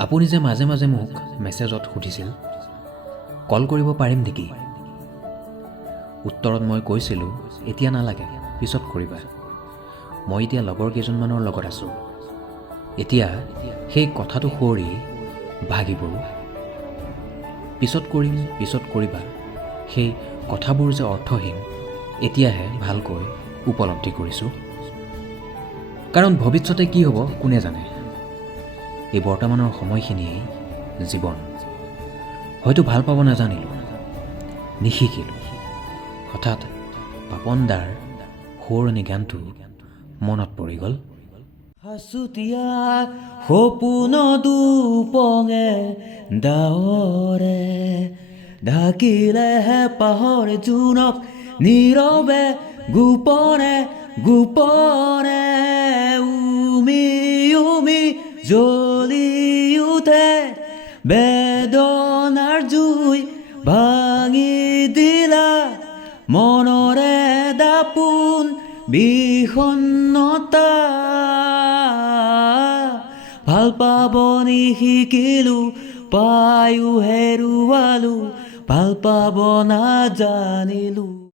আপুনি যে মাজে মাজে মোক মেছেজত সুধিছিল কল কৰিব পাৰিম নেকি? উত্তৰত মই কৈছিলোঁ এতিয়া নালাগে, পিছত কৰিবা। মই এতিয়া লগৰ কেইজনমানৰ লগত আছোঁ। এতিয়া সেই কথাটো সুঁৱৰি ভাগিবোৰ পিছত কৰিম, পিছত কৰিবা, সেই কথাবোৰ যে অৰ্থহীন এতিয়াহে ভালকৈ উপলব্ধি কৰিছোঁ। কাৰণ ভৱিষ্যতে কি হ'ব কোনে জানে। এই বৰ্তমানৰ সময়খিনিয়েই জীৱন। হয়তো ভাল পাব নাজানিলোঁ, নিশিকিলোঁ। হঠাৎ পাপন দাৰ সোঁৱৰণি গানটো মনত পৰি গ'ল। হাচুতীয়া সপোন দুপঙে ডাৱৰে ঢাকিলে হেঁপাহৰ জোনক নীৰৱে গোপনে গোপনে উমি উমি জ্বলি উঠে বেদনাৰ জুই ভাঙি দিলা মনৰে দাপোন বিষণ্ণতা ভাল পাব নিশিকিলোঁ পায়ো হেৰুৱালোঁ ভাল পাব নাজানিলোঁ।